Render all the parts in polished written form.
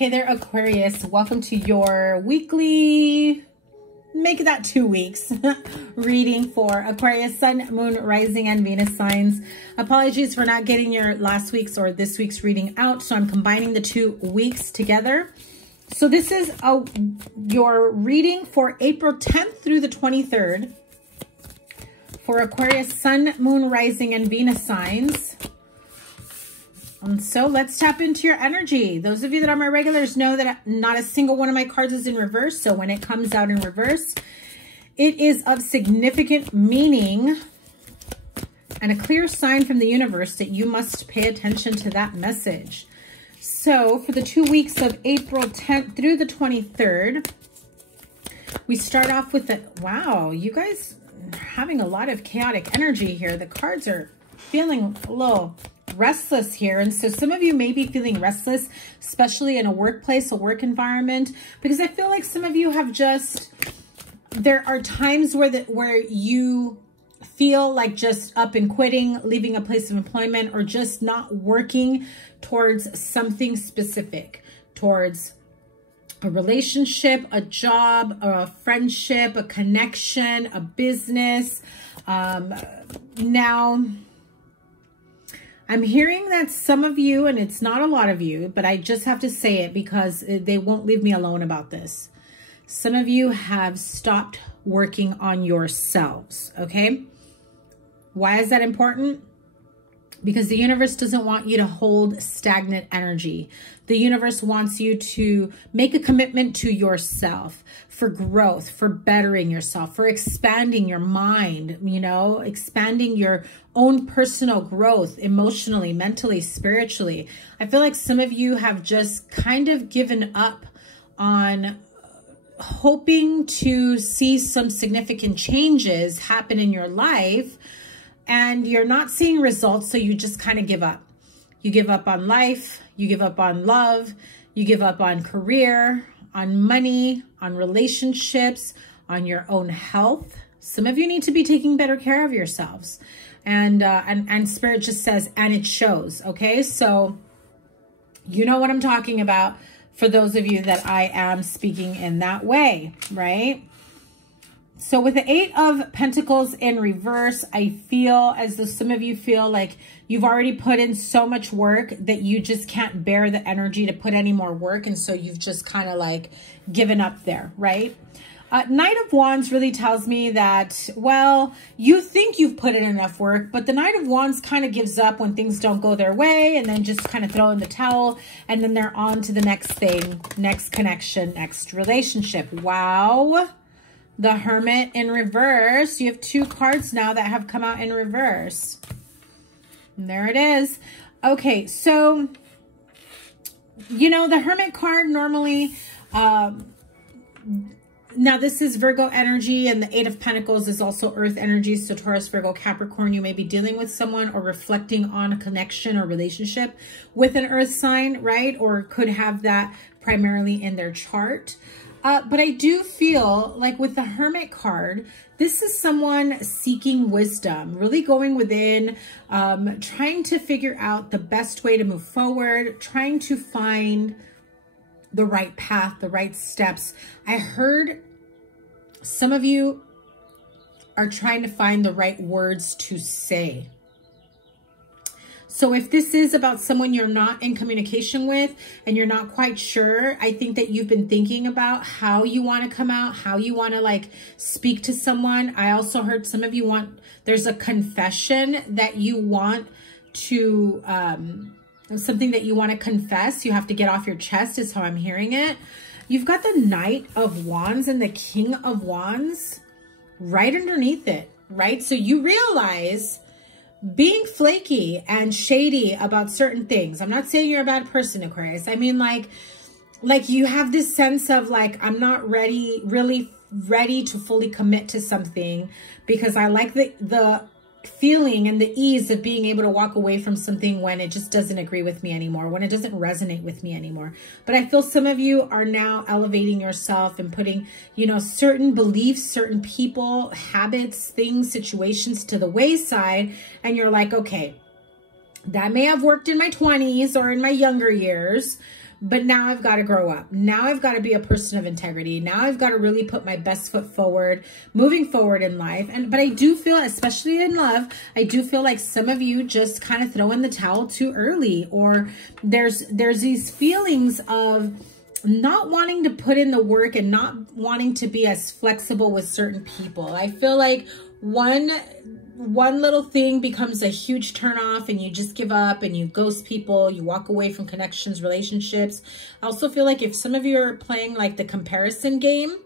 Hey there, Aquarius. Welcome to your weekly, make that 2 weeks, reading for Aquarius, Sun, Moon, Rising, and Venus signs. Apologies for not getting your last week's or this week's reading out, so I'm combining the 2 weeks together. So this is your reading for April 10th through the 23rd for Aquarius, Sun, Moon, Rising, and Venus signs. And so let's tap into your energy. Those of you that are my regulars know that not a single one of my cards is in reverse. So when it comes out in reverse, it is of significant meaning and a clear sign from the universe that you must pay attention to that message. So for the 2 weeks of April 10th through the 23rd, we start off with the, wow, you guys are having a lot of chaotic energy here. The cards are feeling a little restless here, and so some of you may be feeling restless, especially in a workplace, a work environment, because I feel like some of you have just, there are times where you feel like just up and quitting, leaving a place of employment, or just not working towards something specific, towards a relationship, a job, a friendship, a connection, a business. Now I'm hearing that some of you, and it's not a lot of you, but I just have to say it because they won't leave me alone about this. Some of you have stopped working on yourselves, okay? Why is that important? Because the universe doesn't want you to hold stagnant energy. The universe wants you to make a commitment to yourself for growth, for bettering yourself, for expanding your mind, you know, expanding your own personal growth emotionally, mentally, spiritually. I feel like some of you have just kind of given up on hoping to see some significant changes happen in your life, and you're not seeing results, so you just kind of give up. You give up on life, you give up on love, you give up on career, on money, on relationships, on your own health. Some of you need to be taking better care of yourselves. And Spirit just says, and it shows, okay? So you know what I'm talking about for those of you that I am speaking in that way, right? So with the 8 of Pentacles in reverse, I feel as though some of you feel like you've already put in so much work that you just can't bear the energy to put any more work. And so you've just kind of like given up there, right? Knight of Wands really tells me that, well, you think you've put in enough work, but the Knight of Wands kind of gives up when things don't go their way and then just kind of throw in the towel, and then they're on to the next thing, next connection, next relationship. Wow. The Hermit in reverse. You have 2 cards now that have come out in reverse. And there it is. Okay, so, you know, the Hermit card normally, now this is Virgo energy, and the 8 of Pentacles is also Earth energy. So Taurus, Virgo, Capricorn, you may be dealing with someone or reflecting on a connection or relationship with an Earth sign, right? Or could have that primarily in their chart. But I do feel like with the Hermit card, this is someone seeking wisdom, really going within, trying to figure out the best way to move forward, trying to find the right path, the right steps. I heard some of you are trying to find the right words to say. So if this is about someone you're not in communication with and you're not quite sure, I think that you've been thinking about how you want to come out, how you want to like speak to someone. I also heard some of you want, there's a confession that you want to, something that you want to confess. You have to get off your chest is how I'm hearing it. You've got the Knight of Wands and the King of Wands right underneath it, right? So you realize being flaky and shady about certain things. I'm not saying you're a bad person, Aquarius. I mean, like you have this sense of like, I'm not really ready to fully commit to something because I like the feeling and the ease of being able to walk away from something when it just doesn't agree with me anymore, when it doesn't resonate with me anymore. But I feel some of you are now elevating yourself and putting, you know, certain beliefs, certain people, habits, things, situations to the wayside. And you're like, okay, that may have worked in my 20s or in my younger years, but now I've got to grow up. Now I've got to be a person of integrity. Now I've got to really put my best foot forward, moving forward in life. But I do feel, especially in love, I do feel like some of you just kind of throw in the towel too early, or there's these feelings of not wanting to put in the work and not wanting to be as flexible with certain people. I feel like one little thing becomes a huge turnoff and you just give up and you ghost people, you walk away from connections, relationships. I also feel like if some of you are playing like the comparison game,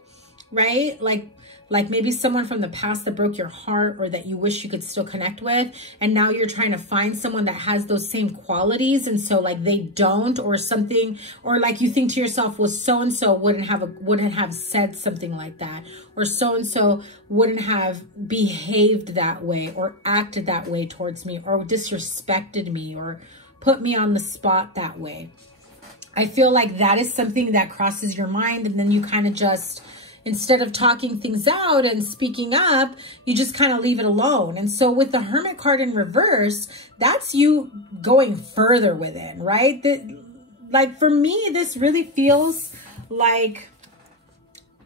right? Like maybe someone from the past that broke your heart or that you wish you could still connect with, and now you're trying to find someone that has those same qualities, and so like they don't, or something, or like you think to yourself, well, so-and-so wouldn't have said something like that, or so-and-so wouldn't have behaved that way or acted that way towards me, or disrespected me, or put me on the spot that way. I feel like that is something that crosses your mind, and then you kind of just, instead of talking things out and speaking up, you just kind of leave it alone. And so with the Hermit card in reverse, that's you going further within, right? Like for me, this really feels like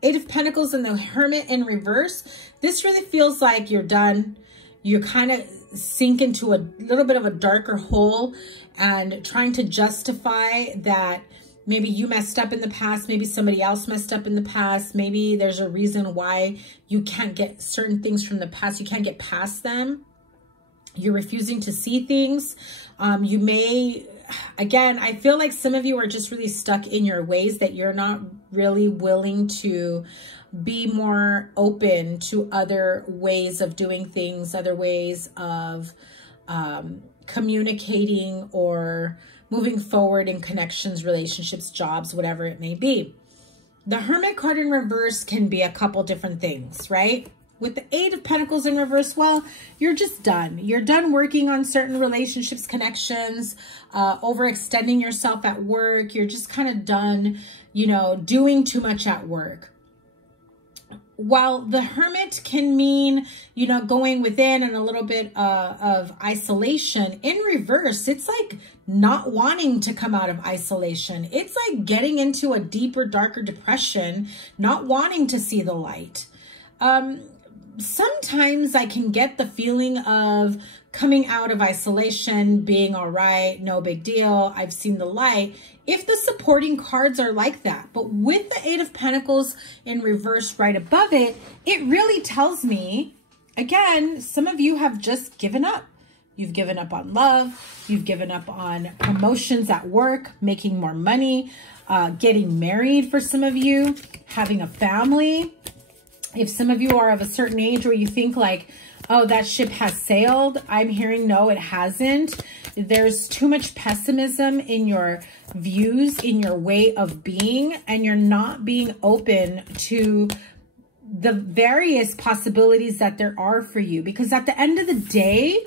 Eight of Pentacles and the Hermit in reverse. This really feels like you're done. You kind of sink into a little bit of a darker hole and trying to justify that maybe you messed up in the past, maybe somebody else messed up in the past, maybe there's a reason why you can't get certain things from the past, you can't get past them. You're refusing to see things. You may, again, I feel like some of you are just really stuck in your ways, that you're not really willing to be more open to other ways of doing things, other ways of communicating or moving forward in connections, relationships, jobs, whatever it may be. The Hermit card in reverse can be a couple different things, right? With the Eight of Pentacles in reverse, well, you're just done. You're done working on certain relationships, connections, overextending yourself at work. You're just kind of done, you know, doing too much at work. While the Hermit can mean, you know, going within and a little bit of isolation, in reverse, it's like not wanting to come out of isolation. It's like getting into a deeper, darker depression, not wanting to see the light. Sometimes I can get the feeling of coming out of isolation, being all right, no big deal, I've seen the light, if the supporting cards are like that. But with the Eight of Pentacles in reverse right above it, it really tells me, again, some of you have just given up. You've given up on love. You've given up on promotions at work, making more money, getting married for some of you, having a family. If some of you are of a certain age where you think like, oh, that ship has sailed, I'm hearing no, it hasn't. There's too much pessimism in your views, in your way of being, and you're not being open to the various possibilities that there are for you. Because at the end of the day,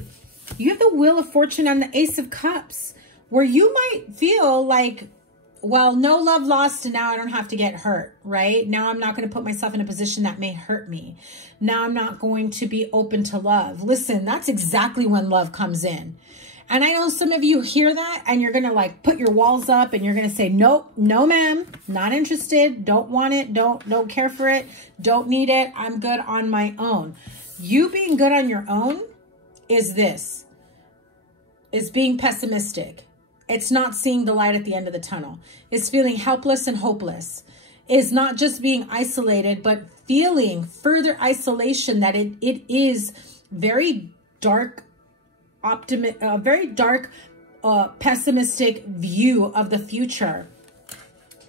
you have the Wheel of Fortune and the Ace of Cups, where you might feel like, well, no love lost, and now I don't have to get hurt, right? Now I'm not going to put myself in a position that may hurt me. Now I'm not going to be open to love. Listen, that's exactly when love comes in. And I know some of you hear that and you're going to like put your walls up and you're going to say, nope, no ma'am, not interested, don't want it, don't care for it, don't need it, I'm good on my own. You being good on your own is this, is being pessimistic. It's not seeing the light at the end of the tunnel. It's feeling helpless and hopeless. It's not just being isolated, but feeling further isolation, that it is very dark, very dark, pessimistic view of the future,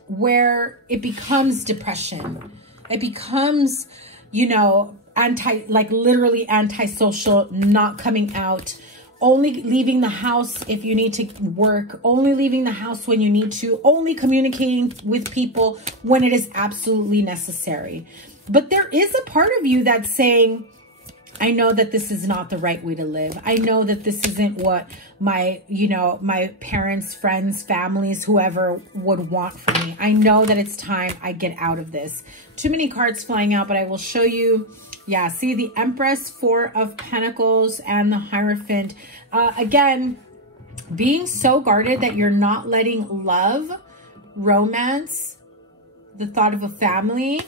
where it becomes depression. It becomes, you know, literally antisocial, not coming out, only leaving the house if you need to work, only leaving the house when you need to, only communicating with people when it is absolutely necessary. But there is a part of you that's saying, I know that this is not the right way to live. I know that this isn't what my, you know, my parents, friends, families, whoever would want for me. I know that it's time I get out of this. Too many cards flying out, but I will show you. Yeah, see the Empress, Four of Pentacles, and the Hierophant. Again, being so guarded that you're not letting love romance, the thought of a family.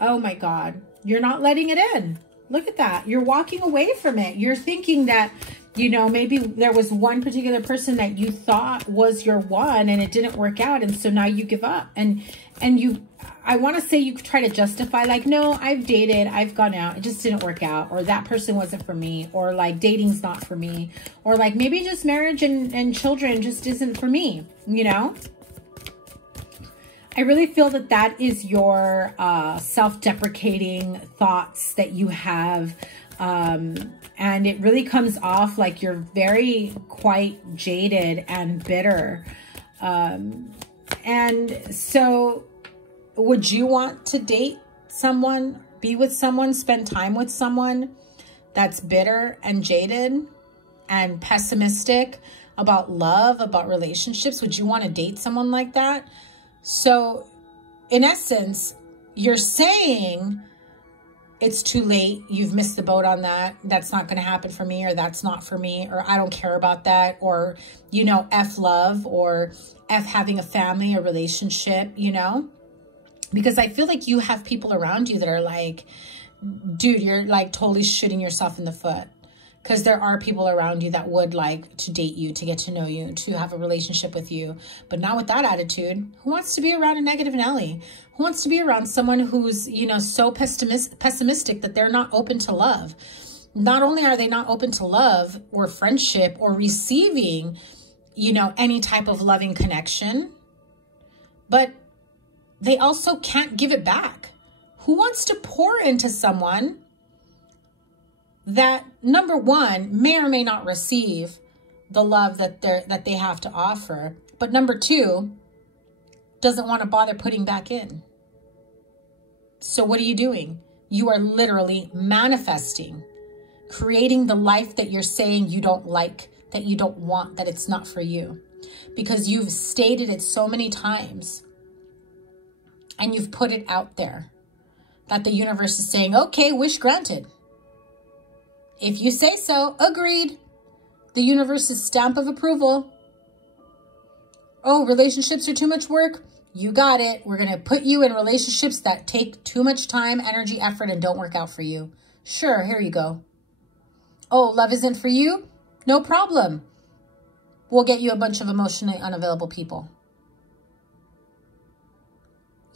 Oh my God, you're not letting it in. Look at that. You're walking away from it. You're thinking that, you know, maybe there was one particular person that you thought was your one and it didn't work out. And so now you give up. And you, I want to say you could try to justify like, no, I've dated, I've gone out, it just didn't work out. Or that person wasn't for me. Or like dating's not for me. Or like maybe just marriage and children just isn't for me, you know? I really feel that that is your self-deprecating thoughts that you have. And it really comes off like you're very quite jaded and bitter. And so would you want to date someone, be with someone, spend time with someone that's bitter and jaded and pessimistic about love, about relationships? Would you want to date someone like that? So in essence, you're saying it's too late. You've missed the boat on that. That's not going to happen for me, or that's not for me, or I don't care about that, or, you know, F love, or F having a family or relationship, you know, because I feel like you have people around you that are like, dude, you're like totally shooting yourself in the foot. Because there are people around you that would like to date you, to get to know you, to have a relationship with you. But not with that attitude. Who wants to be around a negative Nelly? Who wants to be around someone who's, you know, so pessimistic that they're not open to love? Not only are they not open to love or friendship or receiving, you know, any type of loving connection, but they also can't give it back. Who wants to pour into someone that, number one, may or may not receive the love that they have to offer, but number two, doesn't want to bother putting back in? So what are you doing? You are literally manifesting, creating the life that you're saying you don't like, that you don't want, that it's not for you, because you've stated it so many times and you've put it out there that the universe is saying, okay, wish granted. If you say so, agreed. The universe's stamp of approval. Oh, relationships are too much work? You got it. We're going to put you in relationships that take too much time, energy, effort, and don't work out for you. Sure, here you go. Oh, love isn't for you? No problem. We'll get you a bunch of emotionally unavailable people.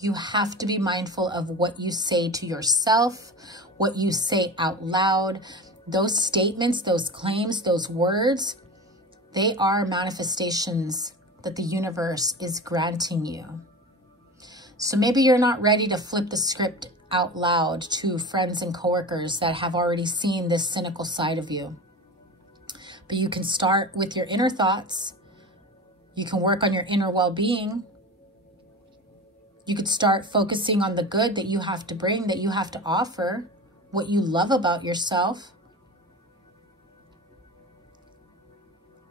You have to be mindful of what you say to yourself, what you say out loud. Those statements, those claims, those words, they are manifestations that the universe is granting you. So maybe you're not ready to flip the script out loud to friends and coworkers that have already seen this cynical side of you. But you can start with your inner thoughts. You can work on your inner well-being. You could start focusing on the good that you have to bring, that you have to offer, what you love about yourself.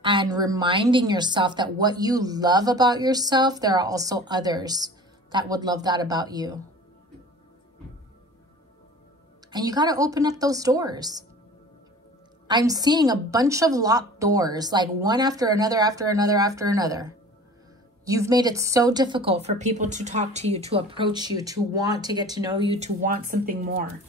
And reminding yourself that what you love about yourself, there are also others that would love that about you. And you got to open up those doors. I'm seeing a bunch of locked doors, like one after another, after another, after another. You've made it so difficult for people to talk to you, to approach you, to want to get to know you, to want something more.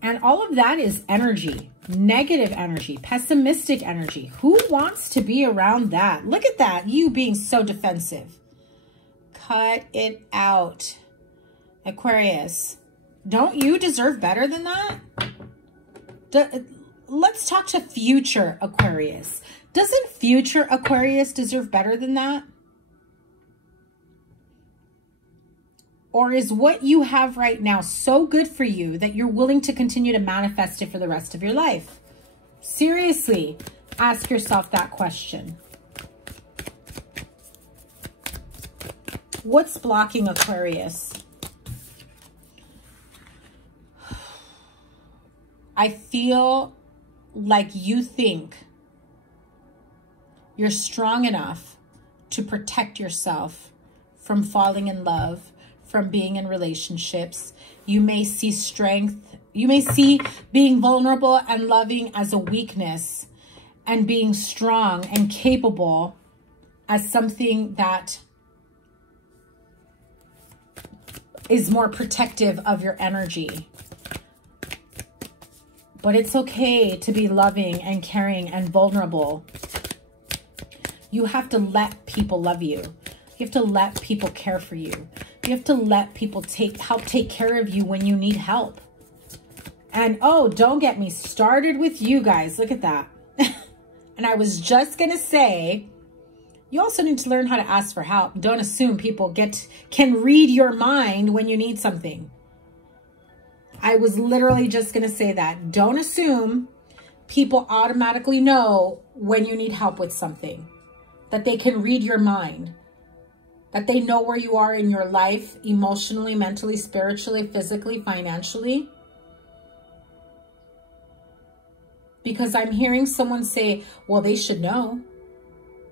And all of that is energy, negative energy, pessimistic energy. Who wants to be around that? Look at that, you being so defensive. Cut it out. Aquarius, don't you deserve better than that? Let's talk to future Aquarius. Doesn't future Aquarius deserve better than that? Or is what you have right now so good for you that you're willing to continue to manifest it for the rest of your life? Seriously, ask yourself that question. What's blocking Aquarius? I feel like you think you're strong enough to protect yourself from falling in love, from being in relationships. You may see strength. You may see being vulnerable and loving as a weakness. and being strong and capable as something that is more protective of your energy. But it's okay to be loving and caring and vulnerable. You have to let people love you. You have to let people care for you. You have to let people help take care of you when you need help. And oh, don't get me started with you guys. Look at that. And I was just going to say, you also need to learn how to ask for help. Don't assume people can read your mind when you need something. I was literally just going to say that. Don't assume people automatically know when you need help with something. That they can read your mind. That they know where you are in your life, emotionally, mentally, spiritually, physically, financially. Because I'm hearing someone say, well, they should know.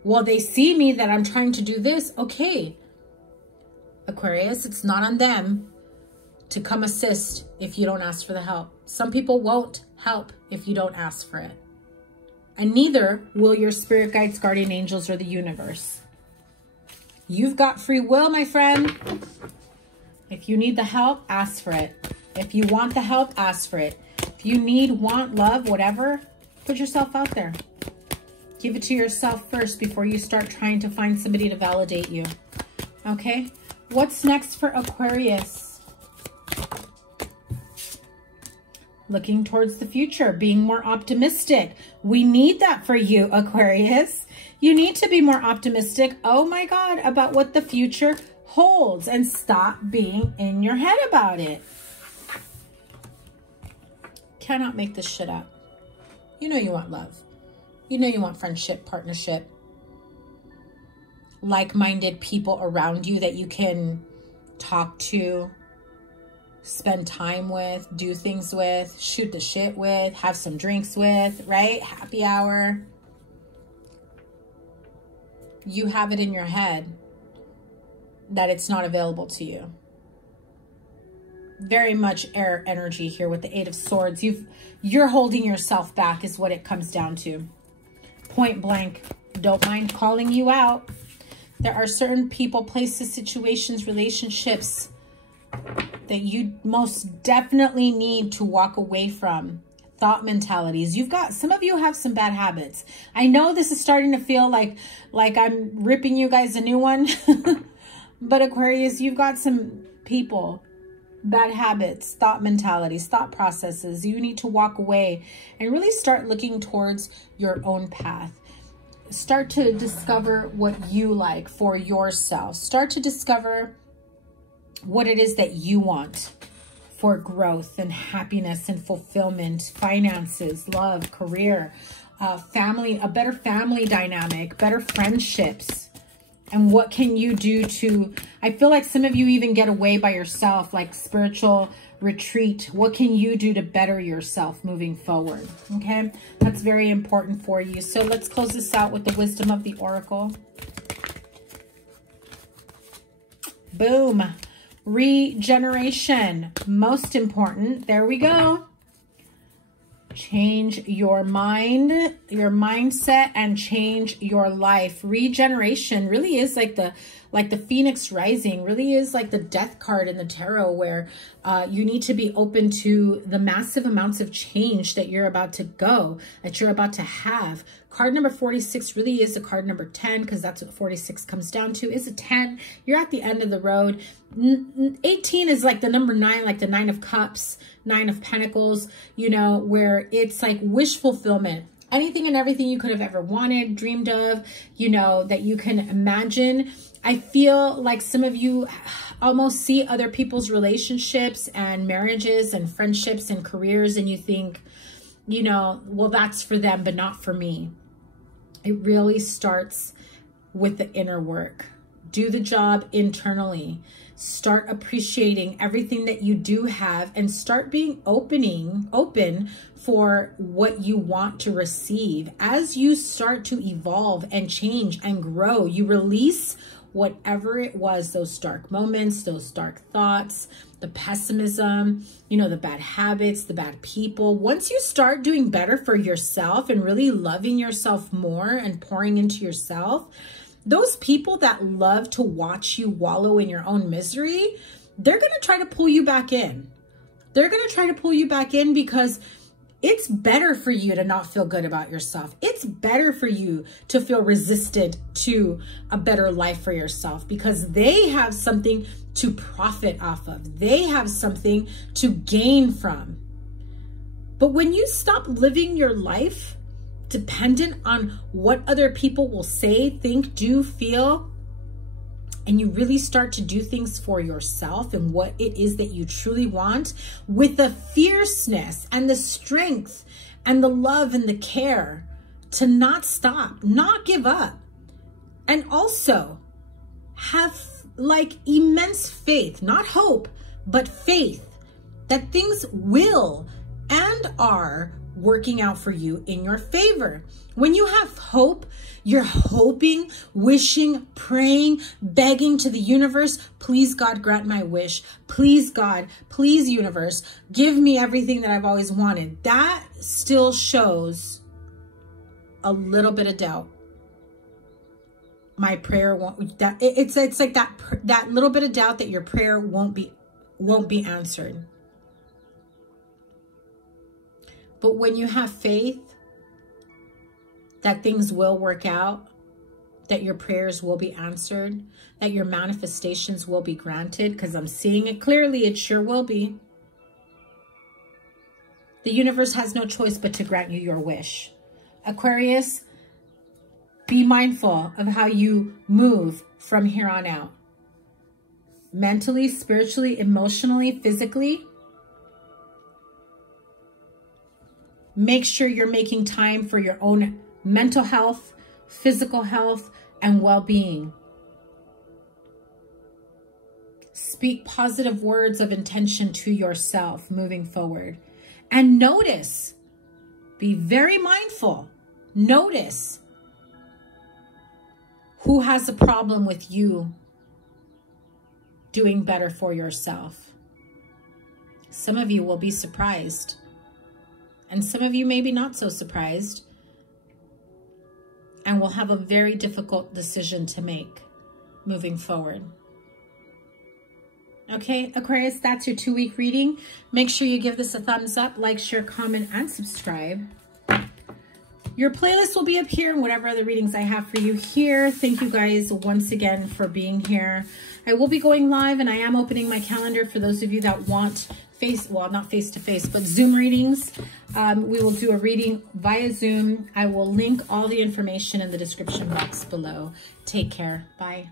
Well, they see me that I'm trying to do this. Okay. Aquarius, it's not on them to come assist if you don't ask for the help. Some people won't help if you don't ask for it. And neither will your spirit guides, guardian angels, or the universe. You've got free will, my friend. If you need the help, ask for it. If you want the help, ask for it. If you need, want, love, whatever, put yourself out there. Give it to yourself first before you start trying to find somebody to validate you. Okay? What's next for Aquarius? Looking towards the future, being more optimistic. We need that for you, Aquarius. You need to be more optimistic, oh my God, about what the future holds and stop being in your head about it. Cannot make this shit up. You know you want love. You know you want friendship, partnership, like-minded people around you that you can talk to, spend time with, do things with, shoot the shit with, have some drinks with, right? Happy hour. You have it in your head that it's not available to you. Very much air energy here with the Eight of Swords. You're holding yourself back is what it comes down to. Point blank. Don't mind calling you out. There are certain people, places, situations, relationships that you most definitely need to walk away from. Thought mentalities. Some of you have some bad habits. I know this is starting to feel like I'm ripping you guys a new one. But Aquarius, you've got some people, bad habits, thought mentalities, thought processes. You need to walk away and really start looking towards your own path. Start to discover what you like for yourself. Start to discover what it is that you want for growth and happiness and fulfillment, finances, love, career, family, a better family dynamic, better friendships. And what can you do to, I feel like some of you even get away by yourself, like spiritual retreat. What can you do to better yourself moving forward? Okay, that's very important for you. So let's close this out with the wisdom of the oracle. Boom. Regeneration, most important. There we go. Change your mind, your mindset, and change your life. Regeneration really is like the Phoenix rising, really is like the death card in the tarot, where you need to be open to the massive amounts of change that you're about to have. Card number 46 really is a card number 10, because that's what 46 comes down to, is a 10. You're at the end of the road. 18 is like the number 9, like the 9 of cups, 9 of pentacles, you know, where it's like wish fulfillment. Anything and everything you could have ever wanted, dreamed of, you know, that you can imagine. I feel like some of you almost see other people's relationships and marriages and friendships and careers, and you think, you know, well, that's for them, but not for me. It really starts with the inner work. Do the job internally. Start appreciating everything that you do have, and start being open for what you want to receive. As you start to evolve and change and grow, you release whatever it was, those dark moments, those dark thoughts, the pessimism, you know, the bad habits, the bad people. Once you start doing better for yourself and really loving yourself more and pouring into yourself, those people that love to watch you wallow in your own misery, they're going to try to pull you back in. They're going to try to pull you back in because it's better for you to not feel good about yourself. It's better for you to feel resisted to a better life for yourself because they have something to profit off of. They have something to gain from. But when you stop living your life dependent on what other people will say, think, do, feel, and you really start to do things for yourself and what it is that you truly want with the fierceness and the strength and the love and the care to not stop, not give up. And also have like immense faith, not hope, but faith that things will and are working out for you in your favor. When you have hope, you're hoping, wishing, praying, begging to the universe, please God, grant my wish. Please God, please universe, give me everything that I've always wanted. That still shows a little bit of doubt. My prayer won't, it's like that little bit of doubt that your prayer won't be answered. But when you have faith that things will work out, that your prayers will be answered, that your manifestations will be granted, because I'm seeing it clearly, it sure will be. The universe has no choice but to grant you your wish. Aquarius, be mindful of how you move from here on out. Mentally, spiritually, emotionally, physically. Make sure you're making time for your own mental health, physical health, and well-being. Speak positive words of intention to yourself moving forward. And notice, be very mindful, notice who has a problem with you doing better for yourself. Some of you will be surprised. And some of you may be not so surprised and will have a very difficult decision to make moving forward. Okay, Aquarius, that's your 2-week reading. Make sure you give this a thumbs up, like, share, comment, and subscribe. Your playlist will be up here and whatever other readings I have for you here. Thank you guys once again for being here. I will be going live and I am opening my calendar for those of you that want not face-to-face, but Zoom readings. We will do a reading via Zoom. I will link all the information in the description box below. Take care. Bye.